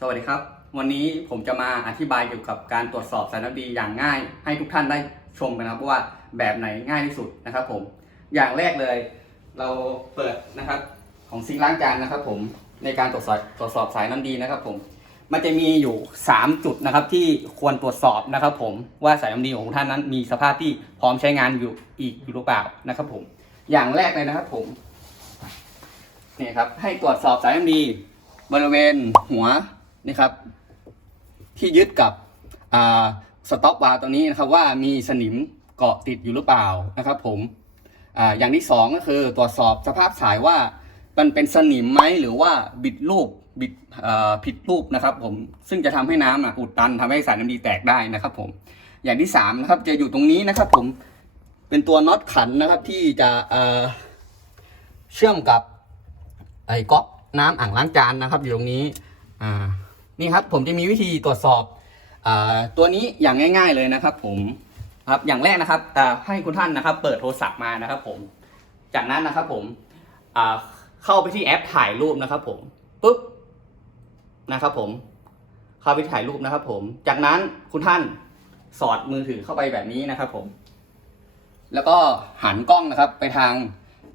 สวัสดีครับ วันนี้ผมจะมาอธิบายเกี่ยวกับการตรวจสอบสายน้ำดีอย่างง่าย ให้ทุกท่านได้ชมกันนะครับว่าแบบไหนง่ายที่สุดนะครับ ผมอย่างแรกเลย เราเปิดนะครับของซิงค์ล้างจานนะครับ ผมในการตรวจสอบตรวจสอบสายน้ำดีนะครับ ผม มันจะมีอยู่ 3 จุดนะครับ ที่ควรตรวจสอบนะครับ ผมว่าสายน้ำดีของท่านนั้น มีสภาพที่พร้อมใช้งานอยู่อีกอยู่หรือเปล่านะครับ ผมอย่างแรกเลยนะครับ ผมนี่ครับให้ตรวจสอบสายน้ำดี บริเวณหัว นี่ครับ ที่ยึดกับสต็อกวาล์ตัวนี้นะครับว่ามีสนิมเกาะติดอยู่หรือเปล่านะครับผมออย่างที่สองก็คือตรวจสอบสภาพสายว่ามันเป็นสนิมไหมหรือว่าบิดรูปบิดผิดรูปนะครับผมซึ่งจะทำให้น้ำอุดตันทำให้สายน้ำดีแตกได้นะครับผมอย่างที่สามนะครับจะอยู่ตรงนี้นะครับผมเป็นตัวน็อตขันนะครับที่จะเเชื่อมกับไอ้ก๊อกน้ำอ่างล้างจานนะครับอยู่ตรงนี้อ่า นี่ครับผมจะมีวิธีตรวจสอบอตัวนี้อย่างง่าย ๆเลยนะครับ ผมครับอย่างแรกนะครับให้คุณท่านนะครับ เปิดโทรศัพท์มานะครับ ผม จากนั้นนะครับ ผมเข้าไปที่แอปถ่ายรูปนะครับ ผมปุ๊บนะครับ ผม เข้าไปถ่ายรูปนะครับ ผม จากนั้นคุณท่านสอดมือถือเข้าไปแบบนี้นะครับ ผม แล้วก็หันกล้องนะครับ ไปทาง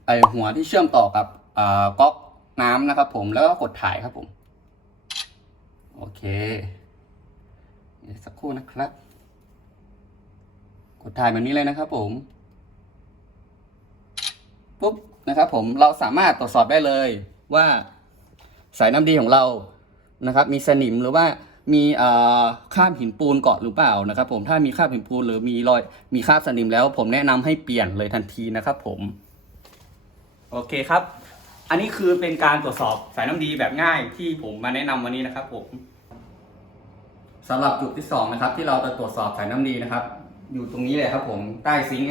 ไอหัวที่เชื่อมต่อกับก๊อกน้ำนะครับ ผมแล้วก็กดถ่ายครับผม โอเคเดี๋ยวสักครู่นะครับ กดถ่ายแบบนี้เลยนะครับผม ปุ๊บนะครับผมเราสามารถตรวจสอบได้เลยว่าสายน้ำดีของเรานะครับ มีสนิมหรือว่ามีเอ่อคราบหินปูนเกาะหรือเปล่านะครับ ผมถ้ามีคราบหินปูนหรือมีรอยมีคราบสนิมแล้ว ผมแนะนำให้เปลี่ยนเลยทันทีนะครับ ผม โอเคครับ อันนี้คือเป็นการตรวจสอบสายน้ำดีแบบง่ายที่ผมมาแนะนำวันนี้นะครับผมสำหรับจุดที่สองนะครับที่เราจะตรวจสอบสายน้ำดีนะครับ อยู่ตรงนี้เลยครับผมใต้ซิงค์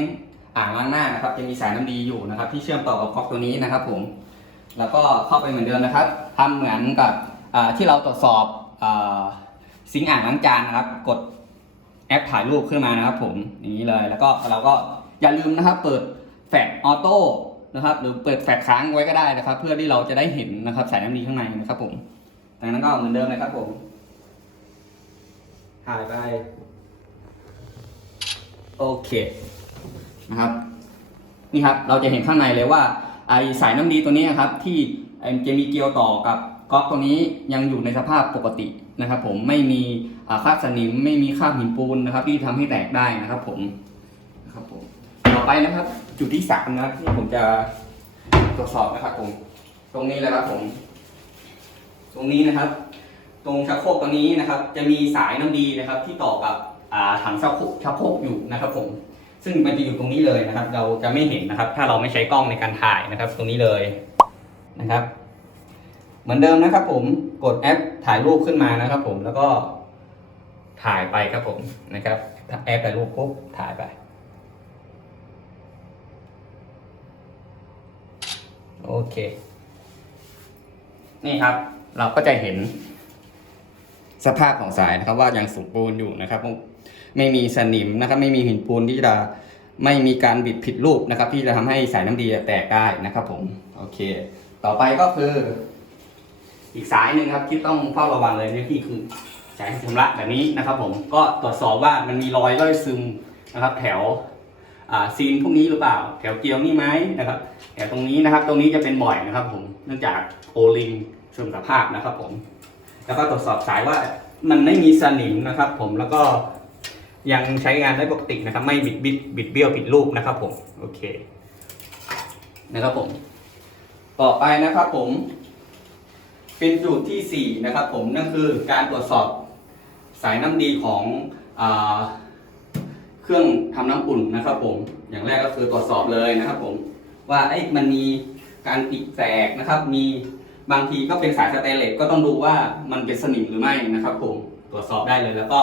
อ่างล้างหน้านะครับจะมีสายน้ำดีอยู่นะครับ ที่เชื่อมต่อกับก๊อกตัวนี้นะครับ ผม แล้วก็เข้าไปเหมือนเดิมนะครับทำเหมือนกับที่เราตรวจสอบซิงค์อ่างล้างจานนะครับ กดแอปถ่ายรูปขึ้นมานะครับ ผมอย่างนี้เลย แล้วก็เราก็อย่าลืมนะครับ เปิดแฟลชออโต้ นะครับ หรือเปิดแฟลชค้างไว้ก็ได้นะครับ เพื่อที่เราจะได้เห็นนะครับสายน้ำดีข้างในนะครับ ผมดังนั้นก็เหมือนเดิมเลยครับผมถ่ายไป โอเคนะครับ นี่ครับเราจะเห็นข้างในเลยว่าไอสายน้ำดีตัวนี้นะครับ ที่จะมีเกลียวต่อกับก๊อกตัวนี้ยังอยู่ในสภาพปกตินะครับ ผมไม่มีอ่าคราบสนิมไม่มีคราบหินปูนนะครับ ที่ทำให้แตกได้นะครับ ผมนะครับผม ต่อไปนะครับ จุดที่สามนะครับที่ผมจะตรวจสอบนะครับ ผม ตรงนี้เลยครับผม ตรงนี้นะครับ ตรงชักโครกตัวนี้นะครับ จะมีสายน้ำดีนะครับ ที่ต่อกับอ่าถังชักโครกชักโครกอยู่นะครับ ผม ซึ่งมันจะอยู่ตรงนี้เลยนะครับ เราจะไม่เห็นนะครับ ถ้าเราไม่ใช้กล้องในการถ่ายนะครับ ตรงนี้เลยนะครับ เหมือนเดิมนะครับ ผมกดแอปถ่ายรูปขึ้นมานะครับ ผมแล้วก็ถ่ายไปครับผมนะครับแอปถ่ายรูปปุ๊บถ่ายไป โอเค นี่ครับ เราก็จะเห็น สภาพของสายนะครับว่ายังสมบูรณ์อยู่นะครับ ไม่มีสนิมนะครับ ไม่มีหินปูนที่จะไม่มีการบิดผิดรูปนะครับ ที่จะทำให้สายน้ำดีแตกได้นะครับ ผม โอเค ต่อไปก็คือ อีกสายหนึ่งครับ ที่ต้องเฝ้าระวังเลยนี่ที่คือสายชำระแบบนี้นะครับ ผมก็ตรวจสอบว่ามันมีรอยย่อยซึมนะครับ แถว ซีนพวกนี้หรือเปล่า แถวเกลียวนี่ไหมนะครับแถวตรงนี้นะครับตรงนี้จะเป็นบ่อยนะครับ ผมเนื่องจากโอลิงซึมสภาพนะครับ ผม แล้วก็ตรวจสอบสายว่ามันไม่มีสนิมนะครับ ผมแล้วก็ยังใช้งานได้ปกตินะครับ ไม่บิดบิดบิดเบี้ยวผิดรูปนะครับ ผมโอเค นะครับผม ต่อไปนะครับ ผม เป็นจุดที่ 4 นะครับ ผมนั่นคือการตรวจสอบสายน้ำดีของอ เครื่องทำน้ำอุ่นนะครับ ผม อย่างแรกก็คือตรวจสอบเลยนะครับ ผม ว่าไอ้มันมีการติดแตกนะครับ มีบางทีก็เป็นสายสเตนเลสก็ต้องดูว่ามันเป็นสนิมหรือไม่นะครับ ผม ตรวจสอบได้เลยแล้วก็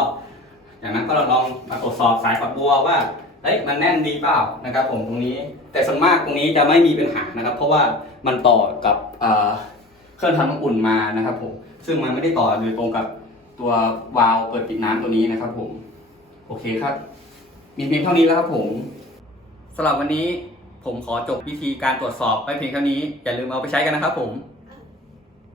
จากนั้นก็เราลองมาตรวจสอบสายฝักบัวว่าเอ้ยมันแน่นดีเปล่านะครับ ผมตรงนี้ แต่ส่วนมากตรงนี้จะไม่มีปัญหานะครับ เพราะว่ามันต่อกับเครื่องทำน้ำอุ่นมานะครับ ผม ซึ่งมันไม่ได้ต่อโดยตรงกับตัววาล์วเปิดปิดน้ำตัวนี้นะครับ ผม โอเคครับ มีเพียงเท่านี้แล้วครับผมสำหรับวันนี้ผมขอจบวิธีการตรวจสอบไปเพียงเท่านี้อย่าลืมเอาไปใช้กันนะครับผม